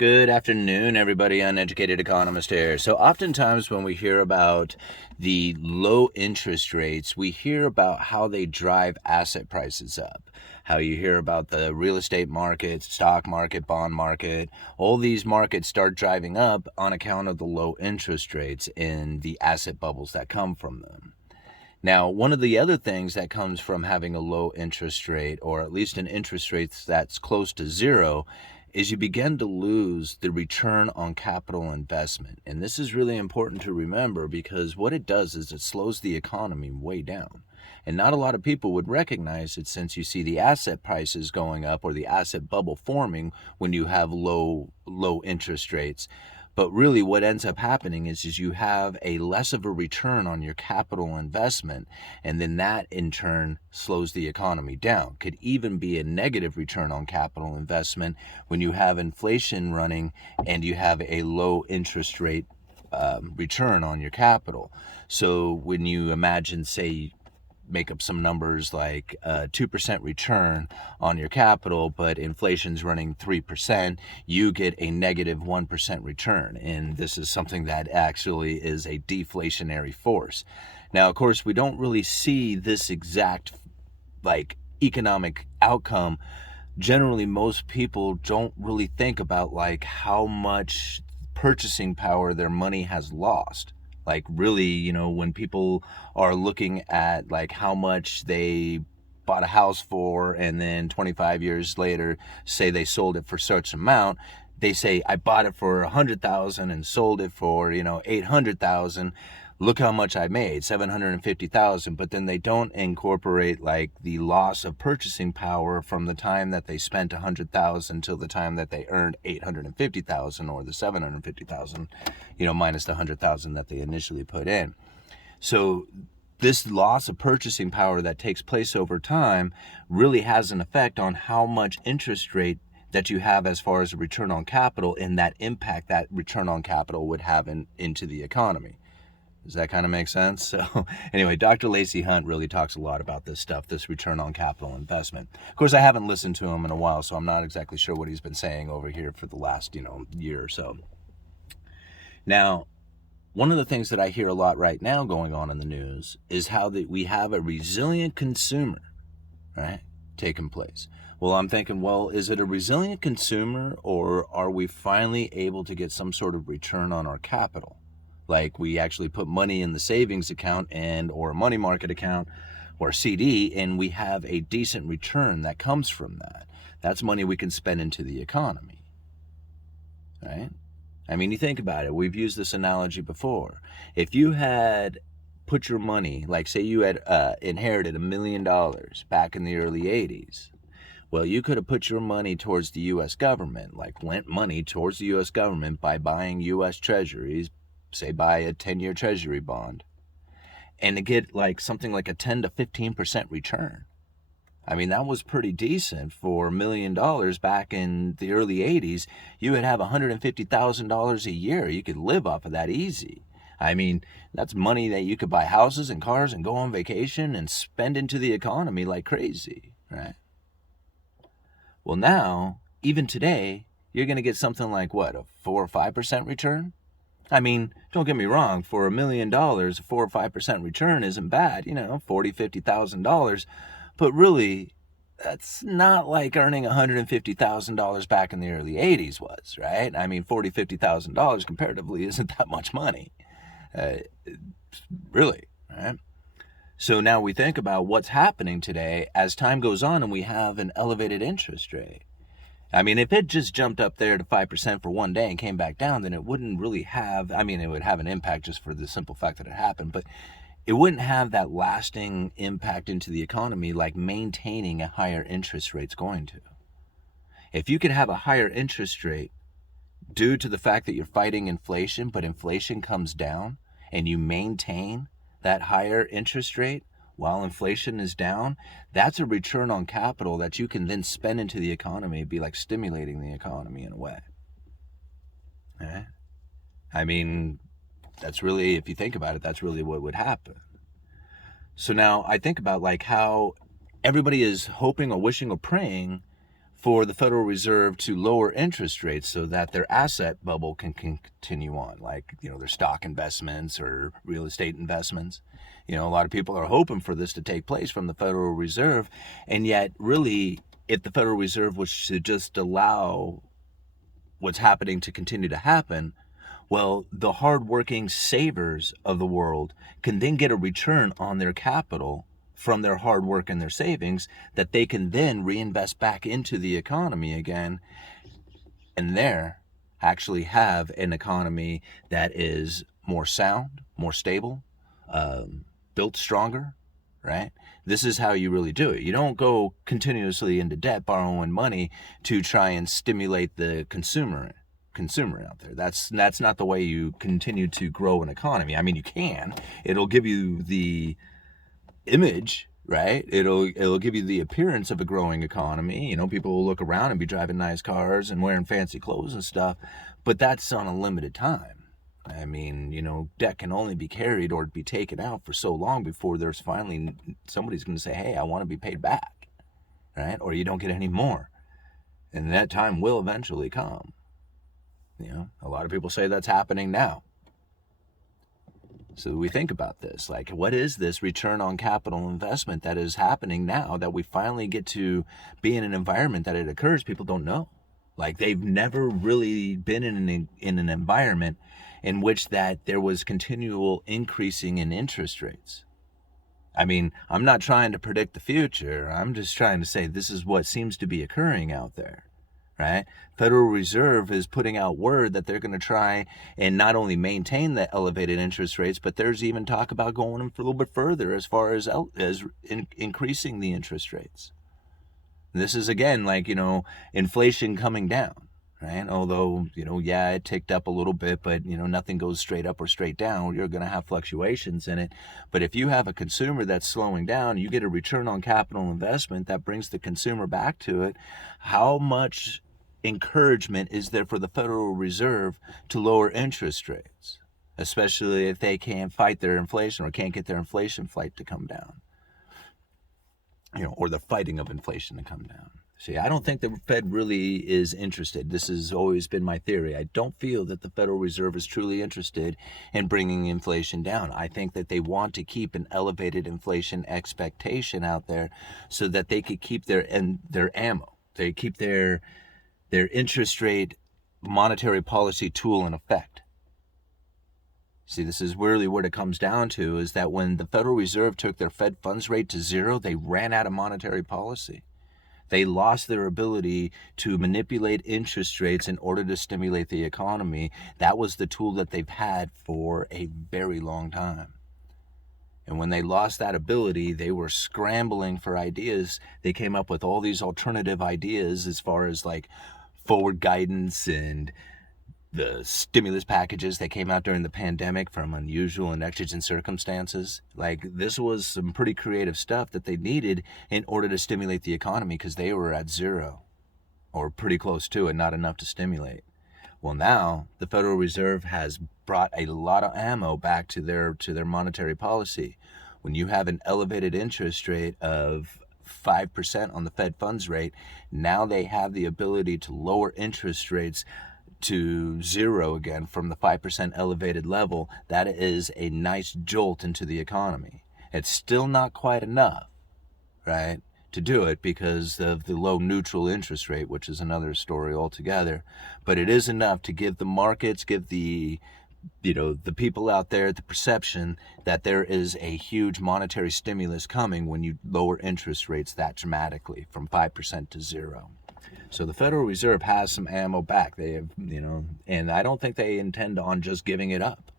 Good afternoon, everybody. Uneducated Economist here. So oftentimes when we hear about the low interest rates, we hear about how they drive asset prices up. How you hear about the real estate market, stock market, bond market, all these markets start driving up on account of the low interest rates and the asset bubbles that come from them. Now, one of the other things that comes from having a low interest rate, or at least an interest rate that's close to zero, is you begin to lose the return on capital investment. And this is really important to remember because what it does is it slows the economy way down. And not a lot of people would recognize it since you see the asset prices going up or the asset bubble forming when you have low interest rates. But really what ends up happening is you have a less of a return on your capital investment, and then that in turn slows the economy down. Could even be a negative return on capital investment when you have inflation running and you have a low interest rate return on your capital. So when you imagine, say, make up some numbers like 2% return on your capital, but inflation's running 3%, you get a negative 1% return. And this is something that actually is a deflationary force. Now, of course, we don't really see this exact economic outcome. Generally, most people don't really think about how much purchasing power their money has lost. Really, when people are looking at how much they bought a house for and then 25 years later say they sold it for such amount, they say, I bought it for 100,000 and sold it for 800,000. Look how much I made, 750,000. But then they don't incorporate the loss of purchasing power from the time that they spent 100,000 till the time that they earned 850,000, or the 750,000, minus the 100,000 that they initially put in. So this loss of purchasing power that takes place over time really has an effect on how much interest rate that you have as far as a return on capital, and that impact that return on capital would have into the economy. Does that kind of make sense? So anyway, Dr. Lacey Hunt really talks a lot about this stuff, this return on capital investment. Of course, I haven't listened to him in a while, so I'm not exactly sure what he's been saying over here for the last, year or so. Now, one of the things that I hear a lot right now going on in the news is how that we have a resilient consumer, right, taking place. Well, I'm thinking, is it a resilient consumer, or are we finally able to get some sort of return on our capital? We actually put money in the savings account or a money market account or CD, and we have a decent return that comes from that. That's money we can spend into the economy, right? I mean, you think about it. We've used this analogy before. If you had put your money, say you had inherited $1 million back in the early 80s, well, you could have put your money towards the U.S. government, lent money towards the U.S. government by buying U.S. treasuries, say buy a 10-year treasury bond, and to get something like a 10 to 15% return. I mean, that was pretty decent for $1 million back in the early 80s. You would have $150,000 a year. You could live off of that easy. I mean, that's money that you could buy houses and cars and go on vacation and spend into the economy like crazy, right? Well, now, even today, you're going to get something like a 4 or 5% return? I mean, don't get me wrong, for $1 million, a 4 or 5% return isn't bad, $40,000, $50,000. But really, that's not like earning $150,000 back in the early 80s was, right? I mean, $40,000, $50,000 comparatively isn't that much money, really, right? So now we think about what's happening today as time goes on and we have an elevated interest rate. I mean, if it just jumped up there to 5% for one day and came back down, then it wouldn't really have, it would have an impact just for the simple fact that it happened, but it wouldn't have that lasting impact into the economy like maintaining a higher interest rate's going to. If you could have a higher interest rate due to the fact that you're fighting inflation, but inflation comes down and you maintain that higher interest rate while inflation is down, that's a return on capital that you can then spend into the economy. It'd be like stimulating the economy in a way. Eh? I mean, that's really, if you think about it, that's really what would happen. So now I think about how everybody is hoping or wishing or praying for the Federal Reserve to lower interest rates so that their asset bubble can continue on, like, their stock investments or real estate investments. A lot of people are hoping for this to take place from the Federal Reserve, and yet really, if the Federal Reserve was to just allow what's happening to continue to happen, well, the hardworking savers of the world can then get a return on their capital from their hard work and their savings that they can then reinvest back into the economy again, and there actually have an economy that is more sound, more stable, built stronger, right? This is how you really do it. You don't go continuously into debt, borrowing money to try and stimulate the consumer out there. That's not the way you continue to grow an economy. I mean, you can. It'll give you the image, right? It'll give you the appearance of a growing economy. People will look around and be driving nice cars and wearing fancy clothes and stuff, but that's on a limited time. I mean, debt can only be carried or be taken out for so long before there's finally somebody's going to say, hey, I want to be paid back, right? Or you don't get any more. And that time will eventually come. A lot of people say that's happening now. So we think about this, like, what is this return on capital investment that is happening now that we finally get to be in an environment that it occurs? People don't know. Like, they've never really been in an environment in which that there was continual increasing in interest rates. I mean, I'm not trying to predict the future. I'm just trying to say this is what seems to be occurring out there. Right? Federal Reserve is putting out word that they're going to try and not only maintain the elevated interest rates, but there's even talk about going for a little bit further as far as increasing the interest rates. This is, again, like, inflation coming down, right? Although, it ticked up a little bit, but, nothing goes straight up or straight down. You're going to have fluctuations in it. But if you have a consumer that's slowing down, you get a return on capital investment that brings the consumer back to it. How much encouragement is there for the Federal Reserve to lower interest rates, especially if they can't fight their inflation or can't get their inflation fight to come down, or the fighting of inflation to come down? See, I don't think the Fed really is interested. This has always been my theory. I don't feel that the Federal Reserve is truly interested in bringing inflation down. I think that they want to keep an elevated inflation expectation out there so that they could keep their ammo. They keep their interest rate monetary policy tool in effect. See, this is really what it comes down to, is that when the Federal Reserve took their Fed funds rate to zero, they ran out of monetary policy. They lost their ability to manipulate interest rates in order to stimulate the economy. That was the tool that they've had for a very long time. And when they lost that ability, they were scrambling for ideas. They came up with all these alternative ideas as far as like forward guidance and the stimulus packages that came out during the pandemic from unusual and exigent circumstances. Like, this was some pretty creative stuff that they needed in order to stimulate the economy, because they were at zero or pretty close to it, not enough to stimulate. Well, now the Federal Reserve has brought a lot of ammo back to their monetary policy. When you have an elevated interest rate of 5% on the Fed funds rate, now they have the ability to lower interest rates to zero again from the 5% elevated level. That is a nice jolt into the economy. It's still not quite enough, right, to do it because of the low neutral interest rate, which is another story altogether. But it is enough to give the markets, give the people out there the perception that there is a huge monetary stimulus coming when you lower interest rates that dramatically from 5% to zero. So the Federal Reserve has some ammo back. They have, and I don't think they intend on just giving it up,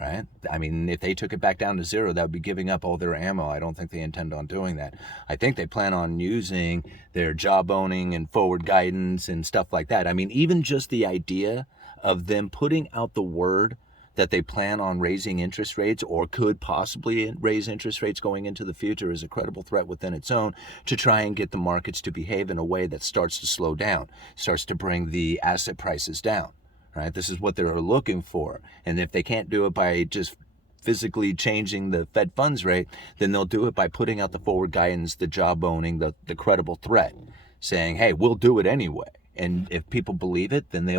right? I mean, if they took it back down to zero, that would be giving up all their ammo. I don't think they intend on doing that. I think they plan on using their job owning and forward guidance and stuff like that. I mean, even just the idea of them putting out the word that they plan on raising interest rates or could possibly raise interest rates going into the future is a credible threat within its own to try and get the markets to behave in a way that starts to slow down, starts to bring the asset prices down, right? This is what they're looking for. And if they can't do it by just physically changing the Fed funds rate, then they'll do it by putting out the forward guidance, the job owning, the credible threat. saying, hey, we'll do it anyway. And if people believe it, then they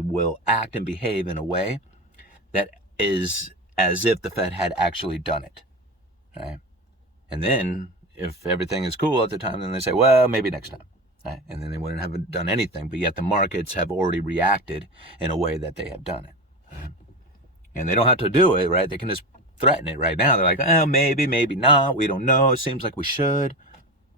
will act and behave in a way that is as if the Fed had actually done it, right? And then if everything is cool at the time, then they say, well, maybe next time, right? And then they wouldn't have done anything, but yet the markets have already reacted in a way that they have done it, right? And they don't have to do it, right? They can just threaten it right now. They're like, oh, maybe not, we don't know, it seems like we should,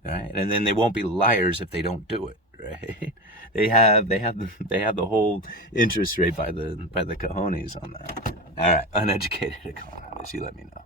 right? And then they won't be liars if they don't do it, right? They have the whole interest rate by the cojones on that. All right, uneducated economists, you let me know.